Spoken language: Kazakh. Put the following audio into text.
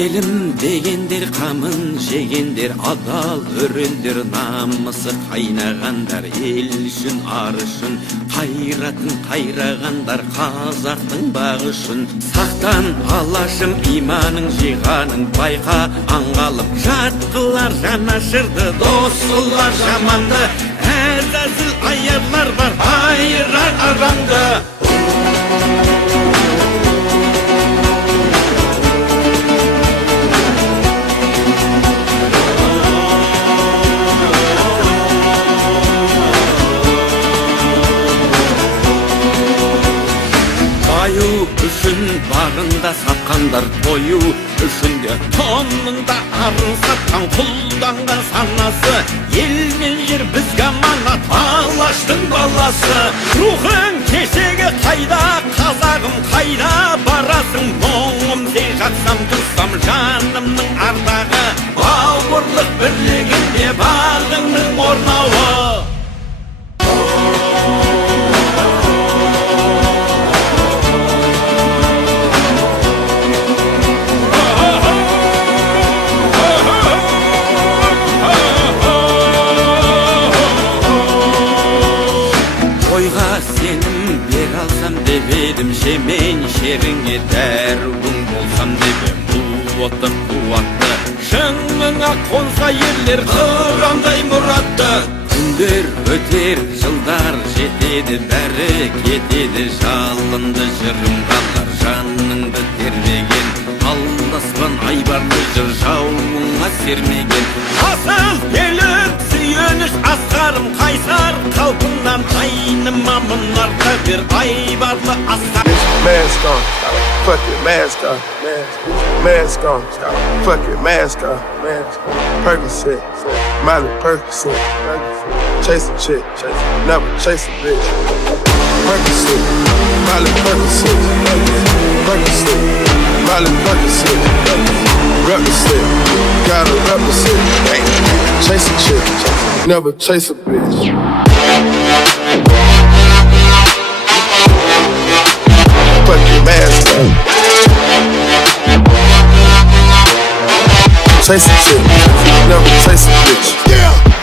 Елім дегендер қамын жегендер, адал өрендер, намысы қайнағандар, ел үшін ар үшін қайратын қайрағандар, қазақтың бағы үшін. Сақтан алашым иманың жиғанын байқа, аңғалып жатқылар жанашырды, досылар жаманды, әзәзіл аярлар бар айырар арамды. Баю үшін барында сатқандар, тою үшін де тонында арын сатқан, құлданған санасы, ел мен жер бізге аманат, алаштың баласы. Рухың кешегі қайда, қазағым қайда барасың, мұңым сен жатсам тұрсам жанымның ардағы, бауырлық бірлігінде бағыңның орнауы. Ойға сенім бер алсам деп едім, жемен шеріңе дәруің болсам деп ем. Бұл оты қуатты, шыңыңа қонса ерлер қырандай мұратты. Күндер өтер, жылдар жетеді, бәрі кетеді, жалынды жырым қалар, жаныңды тербеген, алдаспан айбарлы жыр жауыңа сермеген. Асыл елік сүйеніш асқарым, қайсар қалпыңнан айныма мұнарда бір айбарлы асқар. Mask on, fuck it, mask on, mask on, fuck it, mask on, Percocet, Miley Percocet, chase a chick, never chase a bitch. Percocet, Miley Percocet, Percocet, Miley Percocet, represent, gotta represent. Chase a chick, never chase a bitch. Fuck your mask on. Chase a chick, never chase a bitch. Yeah.